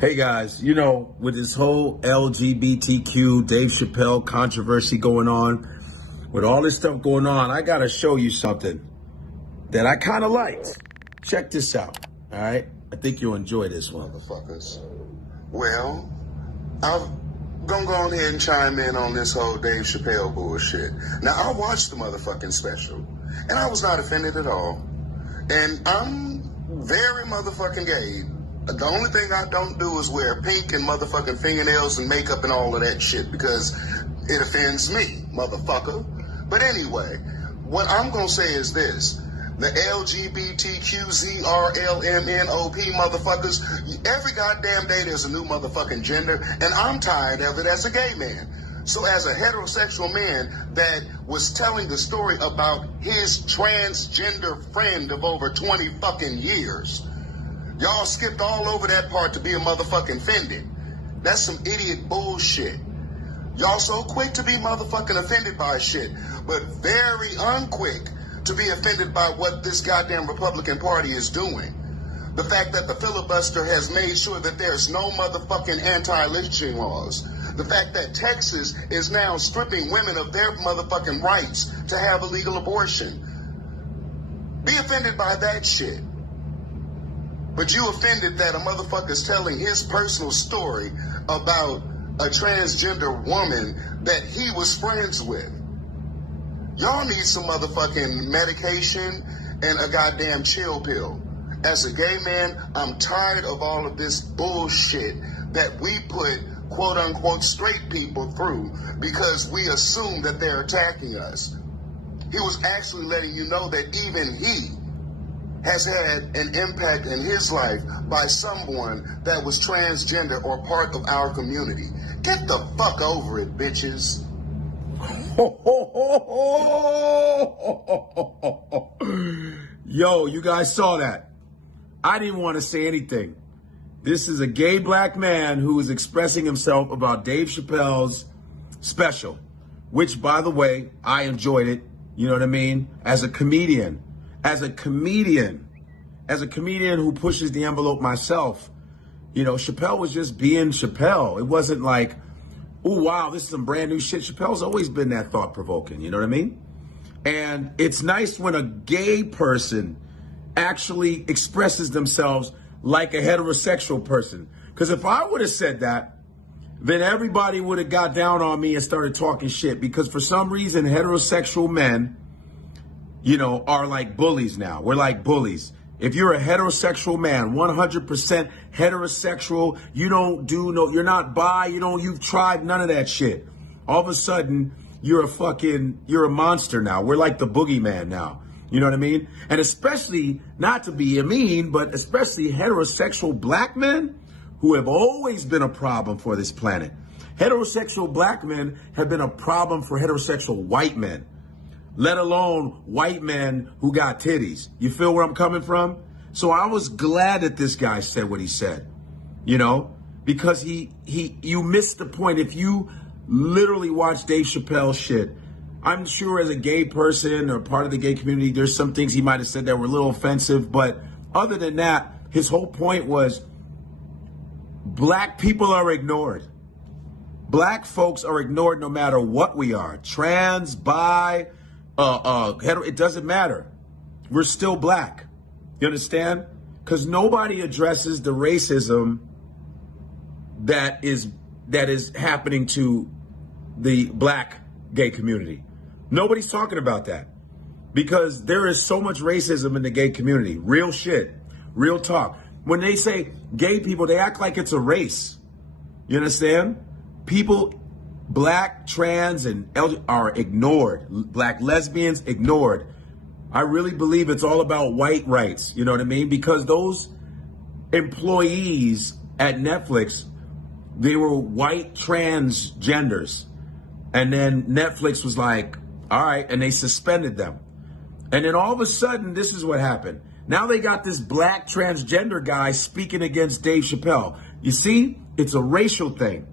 Hey guys, you know, with this whole LGBTQ Dave Chappelle controversy going on, with all this stuff going on, I gotta show you something that I kind of liked. Check this out, all right? I think you'll enjoy this one. Motherfuckers. Well, I'm gonna go ahead and chime in on this whole Dave Chappelle bullshit. Now, I watched the motherfucking special, and I was not offended at all. And I'm very motherfucking gay. The only thing I don't do is wear pink and motherfucking fingernails and makeup and all of that shit because it offends me, motherfucker. But anyway, what I'm gonna say is this. The LGBTQZRLMNOP motherfuckers, every goddamn day there's a new motherfucking gender, and I'm tired of it as a gay man. So as a heterosexual man that was telling the story about his transgender friend of over 20 fucking years, y'all skipped all over that part to be a motherfucking offended. That's some idiot bullshit. Y'all so quick to be motherfucking offended by shit, but very unquick to be offended by what this goddamn Republican Party is doing. The fact that the filibuster has made sure that there's no motherfucking anti-lynching laws. The fact that Texas is now stripping women of their motherfucking rights to have a legal abortion. Be offended by that shit. But you offended that a motherfucker's telling his personal story about a transgender woman that he was friends with. Y'all need some motherfucking medication and a goddamn chill pill. As a gay man, I'm tired of all of this bullshit that we put quote unquote straight people through because we assume that they're attacking us. He was actually letting you know that even he has had an impact in his life by someone that was transgender or part of our community. Get the fuck over it, bitches. Yo, you guys saw that. I didn't want to say anything. This is a gay black man who is expressing himself about Dave Chappelle's special, which, by the way, I enjoyed it. You know what I mean? As a comedian who pushes the envelope myself, you know, Chappelle was just being Chappelle. It wasn't like, oh, wow, this is some brand new shit. Chappelle's always been that thought-provoking, you know what I mean? And it's nice when a gay person actually expresses themselves like a heterosexual person. Because if I would have said that, then everybody would have got down on me and started talking shit. Because for some reason, heterosexual men, you know, are like bullies now. We're like bullies. If you're a heterosexual man, 100% heterosexual, you're not bi, you've tried none of that shit. All of a sudden, you're a monster now. We're like the boogeyman now. You know what I mean? And especially, not to be mean, but especially heterosexual black men who have always been a problem for this planet. Heterosexual black men have been a problem for heterosexual white men, let alone white men who got titties. You feel where I'm coming from? So I was glad that this guy said what he said, you know, because you missed the point. If you literally watch Dave Chappelle shit, I'm sure as a gay person or part of the gay community, there's some things he might have said that were a little offensive. But other than that, his whole point was black people are ignored. Black folks are ignored no matter what we are. Trans, bi, hetero, it doesn't matter. We're still black. You understand? Because nobody addresses the racism that is happening to the black gay community. Nobody's talking about that because there is so much racism in the gay community. Real shit, real talk. When they say gay people, they act like it's a race. You understand? People, black, trans, and are ignored. Black lesbians ignored. I really believe it's all about white rights. You know what I mean? Because those employees at Netflix, they were white transgenders. And then Netflix was like, all right, and they suspended them. And then all of a sudden, this is what happened. Now they got this black transgender guy speaking against Dave Chappelle. You see, it's a racial thing.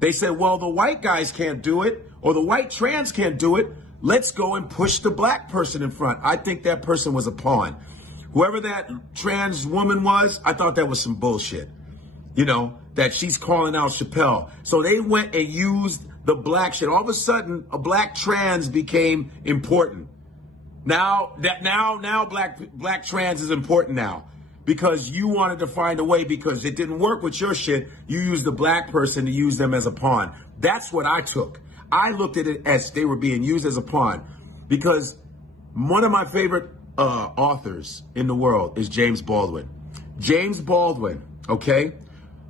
They said, well, the white guys can't do it, or the white trans can't do it. Let's go and push the black person in front. I think that person was a pawn. Whoever that trans woman was, I thought that was some bullshit. you know, that she's calling out Chappelle. So they went and used the black shit. All of a sudden, a black trans became important. Now black trans is important now because you wanted to find a way, because it didn't work with your shit. You used the black person to use them as a pawn. That's what I took. I looked at it as they were being used as a pawn, because one of my favorite authors in the world is James Baldwin. James Baldwin, okay?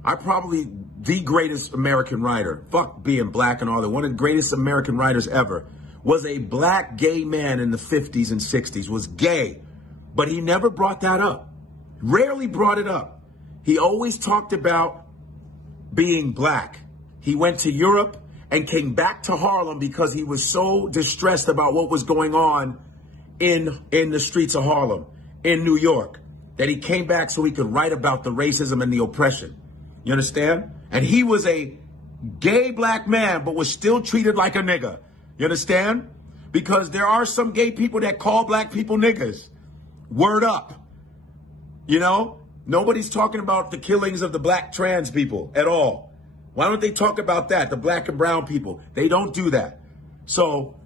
Probably the greatest American writer. Fuck being black and all that. One of the greatest American writers ever. Was a black gay man in the 50s and 60s. Was gay. But he never brought that up. Rarely brought it up. He always talked about being black. He went to Europe and came back to Harlem because he was so distressed about what was going on in the streets of Harlem, in New York, that he came back so he could write about the racism and the oppression. You understand? And he was a gay black man, but was still treated like a nigga. You understand? Because there are some gay people that call black people niggas. Word up. You know? Nobody's talking about the killings of the black trans people at all. Why don't they talk about that? The black and brown people. They don't do that. So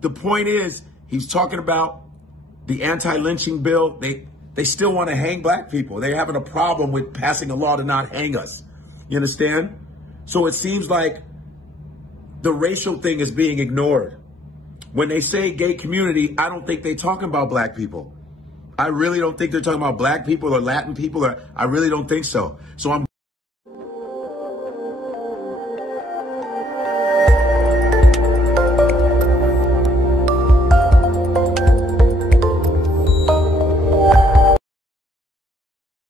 the point is, he's talking about the anti-lynching bill. They still want to hang black people. They're having a problem with passing a law to not hang us. You understand? So it seems like the racial thing is being ignored. When they say gay community, I don't think they're talking about black people. I really don't think they're talking about black people or Latin people. I really don't think so. So I'm